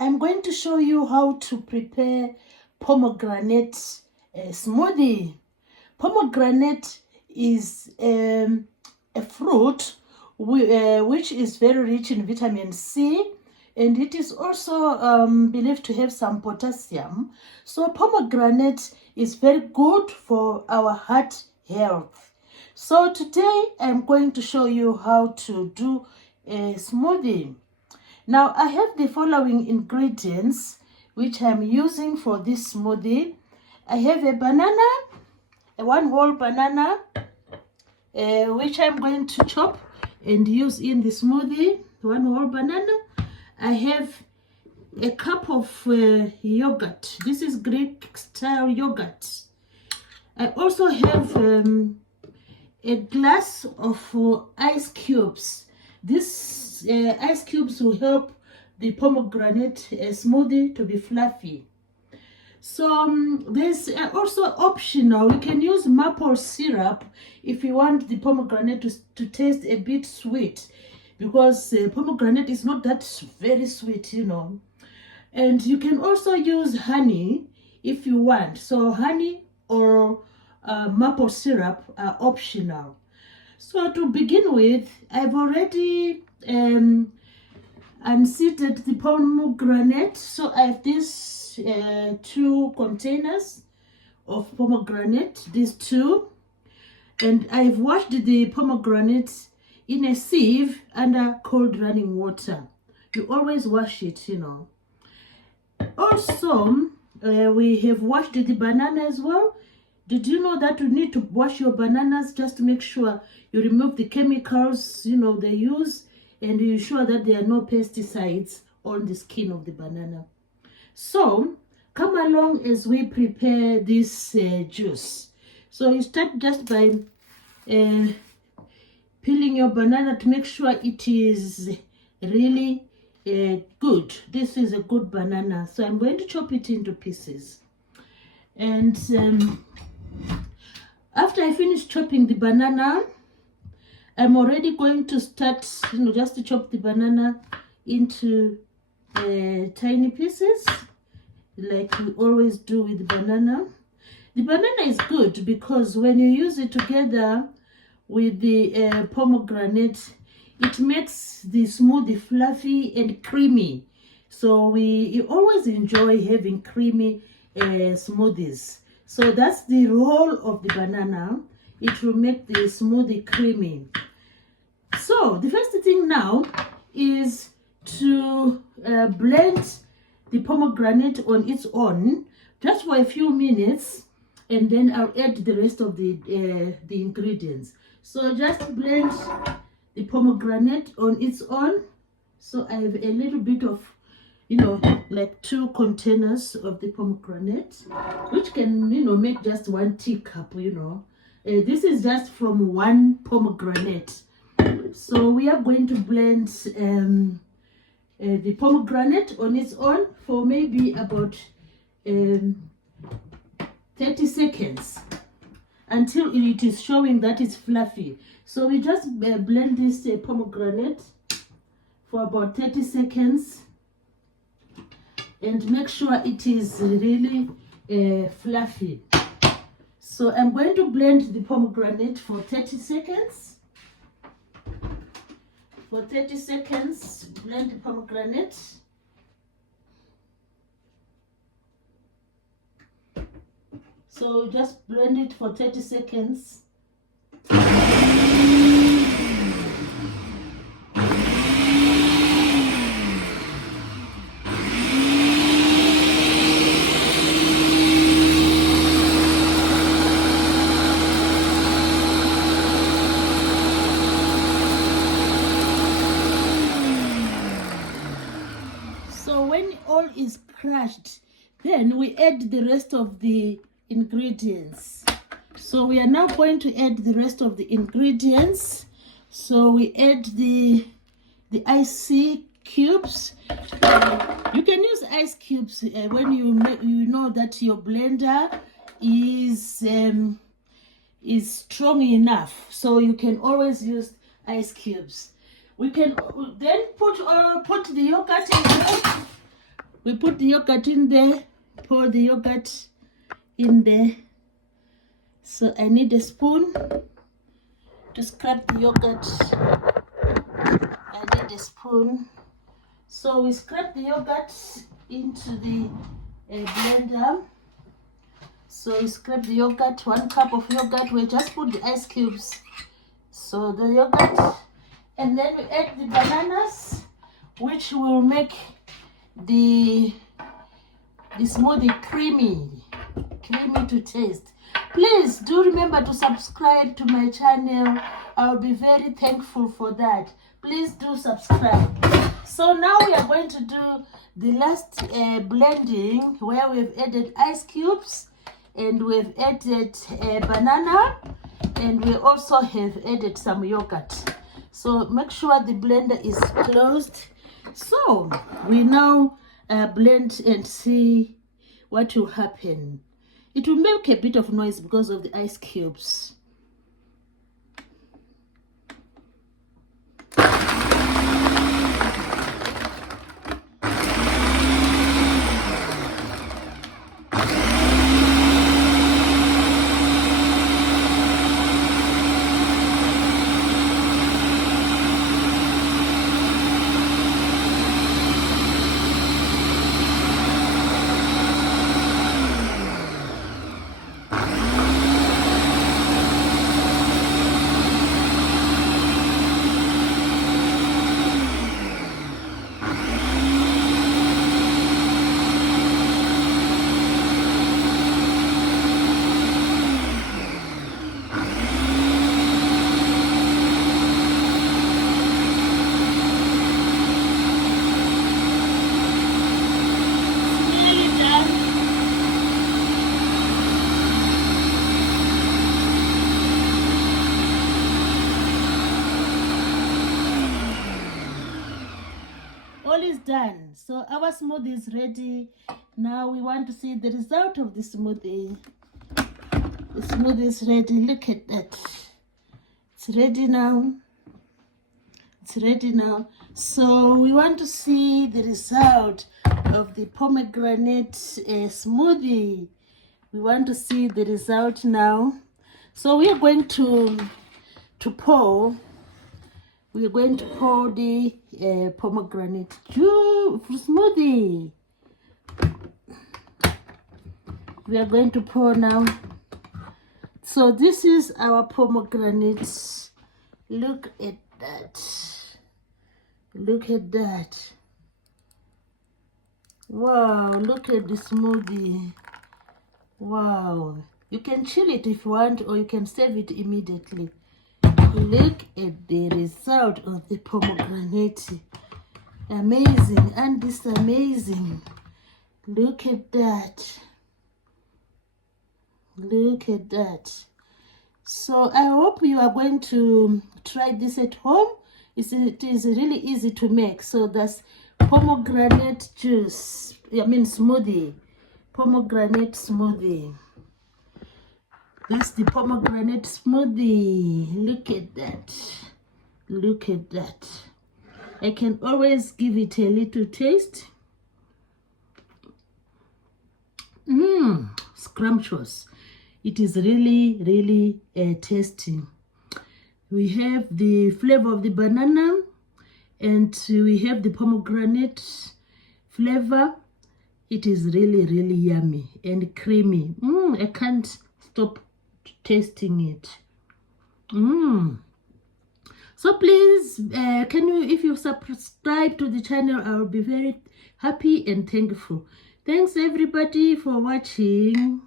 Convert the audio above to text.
I'm going to show you how to prepare pomegranate smoothie. Pomegranate is a fruit which is very rich in vitamin C, and it is also believed to have some potassium. So pomegranate is very good for our heart health. So today I'm going to show you how to do a smoothie. Now I have the following ingredients which I'm using for this smoothie. I have a banana, one whole banana, which I'm going to chop and use in the smoothie. One whole banana. I have a cup of yogurt. This is Greek style yogurt. I also have a glass of ice cubes. These ice cubes will help the pomegranate smoothie to be fluffy. So there's also optional. You can use maple syrup if you want the pomegranate to taste a bit sweet, because pomegranate is not that very sweet, you know. And you can also use honey if you want. So honey or maple syrup are optional. So to begin with, I've already unseated the pomegranate. So I have these 2 containers of pomegranate, these 2, and I've washed the pomegranate in a sieve under cold running water. You always wash it, you know. Also, we have washed the banana as well. Did you know that you need to wash your bananas just to make sure you remove the chemicals, you know, they use, and you ensure that there are no pesticides on the skin of the banana. So come along as we prepare this juice. So you start just by peeling your banana to make sure it is really good. This is a good banana. So I'm going to chop it into pieces. And after I finish chopping the banana, I'm already going to start, you know, just to chop the banana into tiny pieces, like we always do with the banana. The banana is good because when you use it together with the pomegranate, it makes the smoothie fluffy and creamy. So we always enjoy having creamy smoothies. So that's the role of the banana. It will make the smoothie creamy. So the first thing now is to blend the pomegranate on its own just for a few minutes, and then I'll add the rest of the ingredients. So just blend the pomegranate on its own. So I have a little bit of, you know, like 2 containers of the pomegranate, which can, you know, make just 1 teacup, you know. This is just from 1 pomegranate. So we are going to blend the pomegranate on its own for maybe about 30 seconds until it is showing that it's fluffy. So we just blend this pomegranate for about 30 seconds and make sure it is really fluffy. So I'm going to blend the pomegranate for 30 seconds. For 30 seconds, blend the pomegranate. So just blend it for 30 seconds. So when all is crushed, then we add the rest of the ingredients. So we are now going to add the rest of the ingredients. So we add the ice cubes. You can use ice cubes when you know that your blender is strong enough. So you can always use ice cubes. We can then put the yogurt in there. We put the yogurt in there, pour the yogurt in there. So I need a spoon to scrape the yogurt. I need a spoon. So we scrape the yogurt into the blender. So we scrape the yogurt, 1 cup of yogurt. We just put the ice cubes. So the yogurt, and then we add the bananas, which will make the smoothie creamy to taste. Please do remember to subscribe to my channel. I'll be very thankful for that. Please do subscribe. So now we are going to do the last blending, where we've added ice cubes and we've added banana, and we also have added some yogurt. So make sure the blender is closed. So we now blend and see what will happen. It will make a bit of noise because of the ice cubes. All is done. So our smoothie is ready. Now we want to see the result of the smoothie. The smoothie is ready. Look at that. It's ready now. It's ready now. So we want to see the result of the pomegranate smoothie. We want to see the result now. So we are going to pour. We are going to pour the pomegranate smoothie. We are going to pour now. So this is our pomegranate. Look at that. Look at that. Wow, look at the smoothie. Wow. You can chill it if you want, or you can serve it immediately. Look at the result of the pomegranate. Amazing, and this is amazing. Look at that. Look at that. So I hope you are going to try this at home. It is really easy to make. So that's pomegranate juice. Smoothie. Pomegranate smoothie. That's the pomegranate smoothie. Look at that. Look at that. I can always give it a little taste. Scrumptious. It is really, really tasty. We have the flavor of the banana, and we have the pomegranate flavor. It is really, really yummy and creamy. I can't stop tasting it. So please, if you subscribe to the channel, I will be very happy and thankful. Thanks everybody for watching.